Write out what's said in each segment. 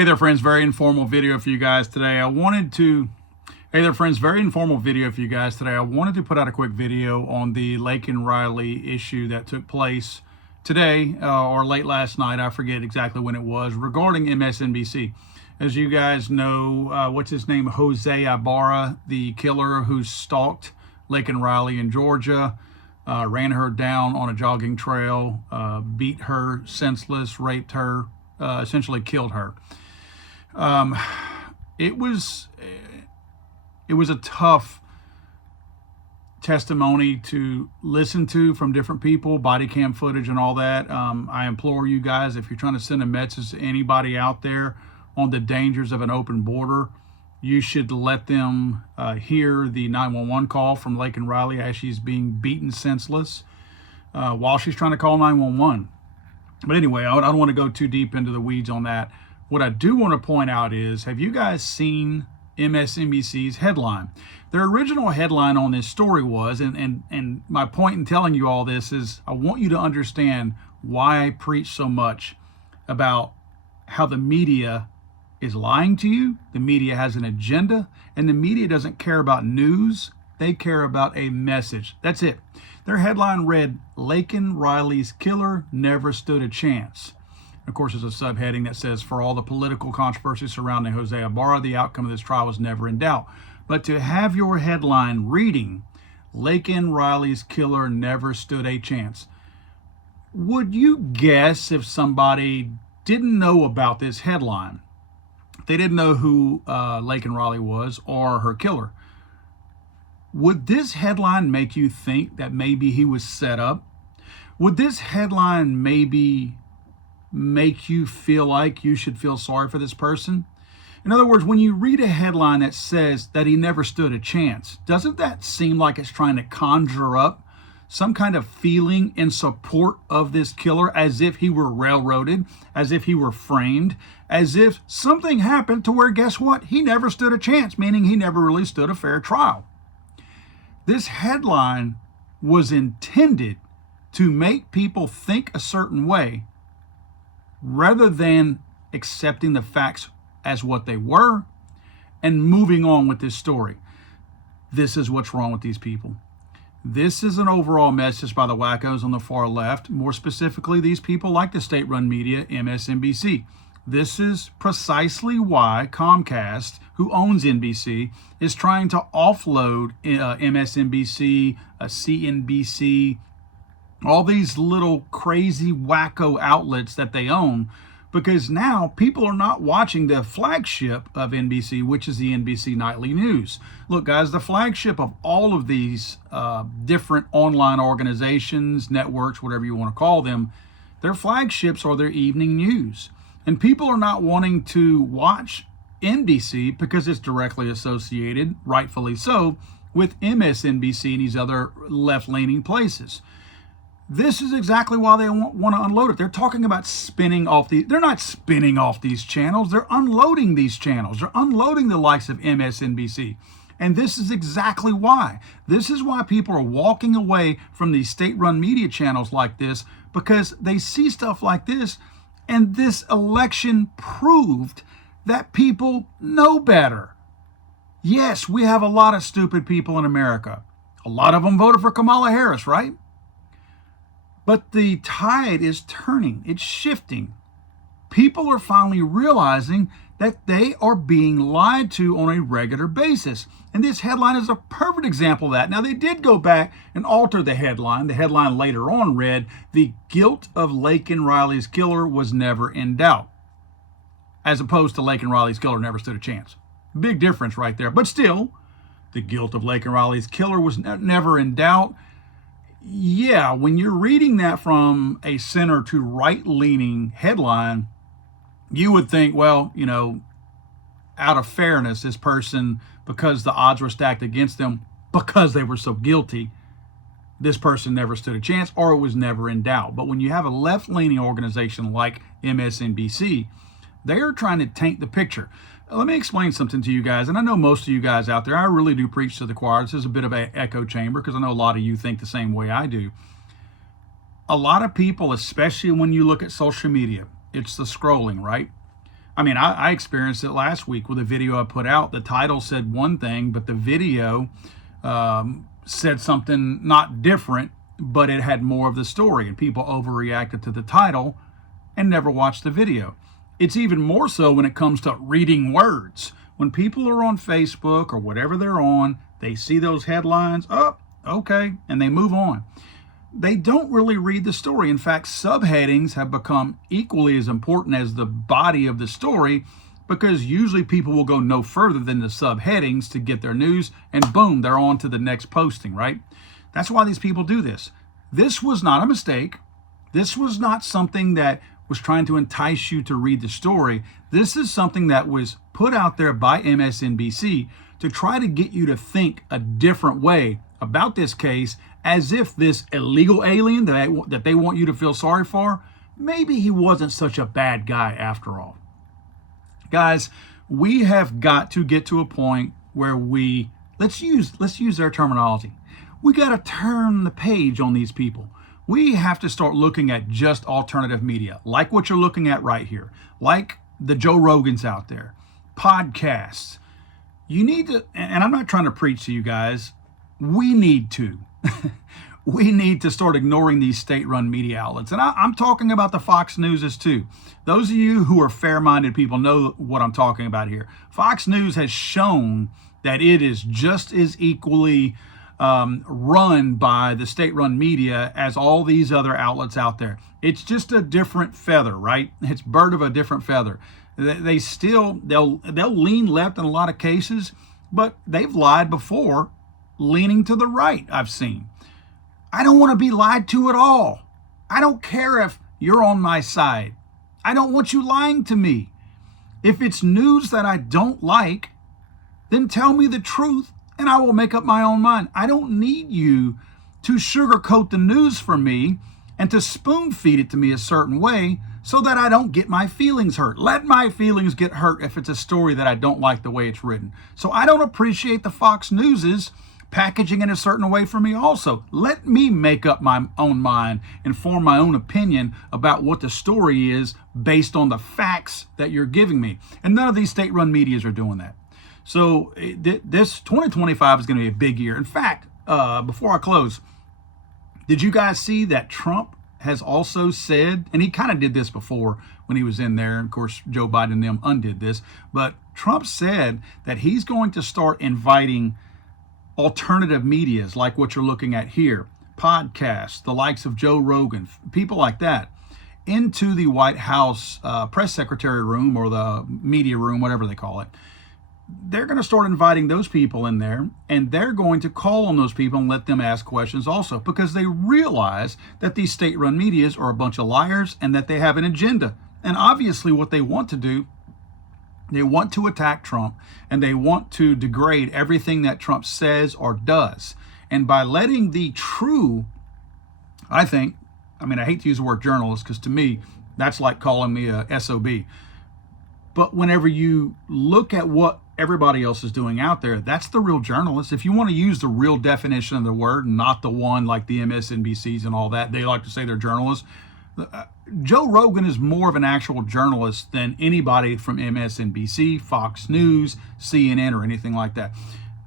Hey there, friends. Very informal video for you guys today. I wanted to put out a quick video on the Laken Riley issue that took place today or late last night. I forget exactly when it was, regarding MSNBC. As you guys know, what's his name? Jose Ibarra, the killer who stalked Laken Riley in Georgia, ran her down on a jogging trail, beat her senseless, raped her, essentially killed her. It was a tough testimony to listen to from different people, body cam footage and all that. I implore you guys, if you're trying to send a message to anybody out there on the dangers of an open border, you should let them hear the 911 call from Laken Riley as she's being beaten senseless while she's trying to call 911. But anyway, I don't want to go too deep into the weeds on that. What I do want to point out is, have you guys seen MSNBC's headline? Their original headline on this story was, and my point in telling you all this is, I want you to understand why I preach so much about how the media is lying to you. The media has an agenda, and the media doesn't care about news. They care about a message. That's it. Their headline read, "Laken Riley's killer never stood a chance." Of course, there's a subheading that says, "For all the political controversy surrounding Jose Ibarra, the outcome of this trial was never in doubt." But to have your headline reading, "Laken Riley's killer never stood a chance," would you guess, if somebody didn't know about this headline, they didn't know who Laken Riley was or her killer, would this headline make you think that maybe he was set up? Would this headline maybe make you feel like you should feel sorry for this person? In other words, when you read a headline that says that he never stood a chance, doesn't that seem like it's trying to conjure up some kind of feeling in support of this killer, as if he were railroaded, as if he were framed, as if something happened to where, guess what? He never stood a chance, meaning he never really stood a fair trial. This headline was intended to make people think a certain way, rather than accepting the facts as what they were and moving on with this story. This is what's wrong with these people. This is an overall message by the wackos on the far left. More specifically, these people like the state-run media, MSNBC. This is precisely why Comcast, who owns NBC, is trying to offload MSNBC, CNBC, all these little crazy wacko outlets that they own, because now people are not watching the flagship of NBC, which is the NBC Nightly News. Look, guys, the flagship of all of these different online organizations, networks, whatever you want to call them, their flagships are their evening news. And people are not wanting to watch NBC because it's directly associated, rightfully so, with MSNBC and these other left-leaning places. This is exactly why they want to unload it. They're talking about spinning off they're not spinning off these channels. They're unloading these channels. They're unloading the likes of MSNBC. And this is exactly why. This is why people are walking away from these state-run media channels like this, because they see stuff like this, and this election proved that people know better. Yes, we have a lot of stupid people in America. A lot of them voted for Kamala Harris, right? But the tide is turning, it's shifting. People are finally realizing that they are being lied to on a regular basis. And this headline is a perfect example of that. Now, they did go back and alter the headline. The headline later on read, "The guilt of Laken Riley's killer was never in doubt," as opposed to "Laken Riley's killer never stood a chance." Big difference right there. But still, the guilt of Laken Riley's killer was never in doubt. Yeah, when you're reading that from a center to right-leaning headline, you would think, well, you know, out of fairness, this person, because the odds were stacked against them, because they were so guilty, this person never stood a chance, or it was never in doubt. But when you have a left-leaning organization like MSNBC, they are trying to taint the picture. Let me explain something to you guys, and I know most of you guys out there, I really do preach to the choir. This is a bit of an echo chamber because I know a lot of you think the same way I do. A lot of people, especially when you look at social media, it's the scrolling, right? I mean, I experienced it last week with a video I put out. The title said one thing, but the video said something not different, but it had more of the story, and people overreacted to the title and never watched the video. It's even more so when it comes to reading words. When people are on Facebook or whatever they're on, they see those headlines, oh, okay, and they move on. They don't really read the story. In fact, subheadings have become equally as important as the body of the story, because usually people will go no further than the subheadings to get their news, and boom, they're on to the next posting, right? That's why these people do this. This was not a mistake. This was not something that was trying to entice you to read the story. This is something that was put out there by MSNBC to try to get you to think a different way about this case, as if this illegal alien that they want you to feel sorry for, maybe he wasn't such a bad guy after all. Guys, we have got to get to a point where let's use their terminology. We got to turn the page on these people. We have to start looking at just alternative media, like what you're looking at right here, like the Joe Rogans out there, podcasts. You need to, and I'm not trying to preach to you guys, we need to. We need to start ignoring these state-run media outlets. And I'm talking about the Fox Newses too. Those of you who are fair-minded people know what I'm talking about here. Fox News has shown that it is just as equally run by the state-run media as all these other outlets out there. It's just a different feather, right? It's bird of a different feather. They'll lean left in a lot of cases, but they've lied before, leaning to the right, I've seen. I don't want to be lied to at all. I don't care if you're on my side. I don't want you lying to me. If it's news that I don't like, then tell me the truth and I will make up my own mind. I don't need you to sugarcoat the news for me and to spoon feed it to me a certain way so that I don't get my feelings hurt. Let my feelings get hurt if it's a story that I don't like the way it's written. So I don't appreciate the Fox News's packaging in a certain way for me also. Let me make up my own mind and form my own opinion about what the story is based on the facts that you're giving me. And none of these state-run medias are doing that. So this 2025 is going to be a big year. In fact, before I close, did you guys see that Trump has also said, and he kind of did this before when he was in there, and of course Joe Biden and them undid this, but Trump said that he's going to start inviting alternative medias like what you're looking at here, podcasts, the likes of Joe Rogan, people like that, into the White House press secretary room or the media room, whatever they call it. They're going to start inviting those people in there, and they're going to call on those people and let them ask questions also, because they realize that these state-run medias are a bunch of liars and that they have an agenda. And obviously what they want to do, they want to attack Trump, and they want to degrade everything that Trump says or does. And by letting the true, I hate to use the word journalist, because to me, that's like calling me a SOB. But whenever you look at what everybody else is doing out there, that's the real journalist. If you want to use the real definition of the word, not the one like the MSNBCs and all that, they like to say they're journalists. Joe Rogan is more of an actual journalist than anybody from MSNBC, Fox News, CNN, or anything like that.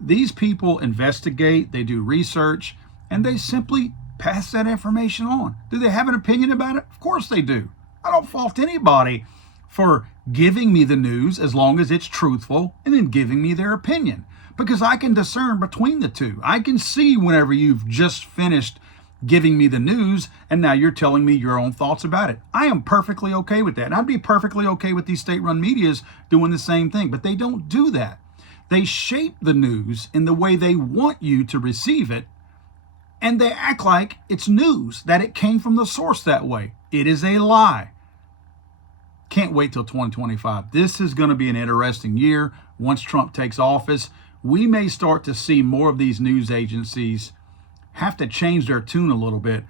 These people investigate, they do research, and they simply pass that information on. Do they have an opinion about it? Of course they do. I don't fault anybody for giving me the news as long as it's truthful and then giving me their opinion, because I can discern between the two. I can see whenever you've just finished giving me the news and now you're telling me your own thoughts about it. I am perfectly okay with that. And I'd be perfectly okay with these state-run medias doing the same thing, but they don't do that. They shape the news in the way they want you to receive it, and they act like it's news, that it came from the source that way. It is a lie. Can't wait till 2025. This is going to be an interesting year. Once Trump takes office, we may start to see more of these news agencies have to change their tune a little bit,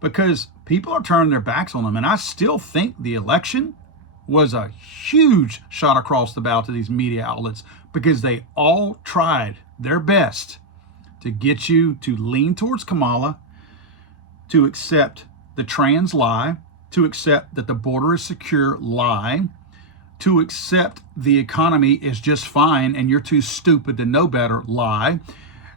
because people are turning their backs on them. And I still think the election was a huge shot across the bow to these media outlets, because they all tried their best to get you to lean towards Kamala, to accept the trans lie, to accept that the border is secure lie, to accept the economy is just fine and you're too stupid to know better, lie,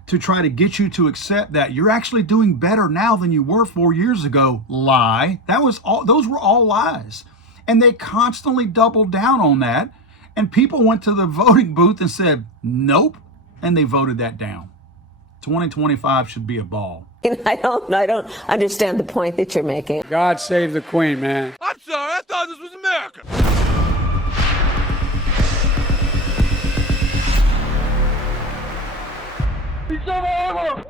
to try to get you to accept that you're actually doing better now than you were 4 years ago, lie. Those were all lies. And they constantly doubled down on that. And people went to the voting booth and said, nope. And they voted that down. 2025 should be a ball. I don't understand the point that you're making. God save the Queen, man. I'm sorry, I thought this was America. He's over.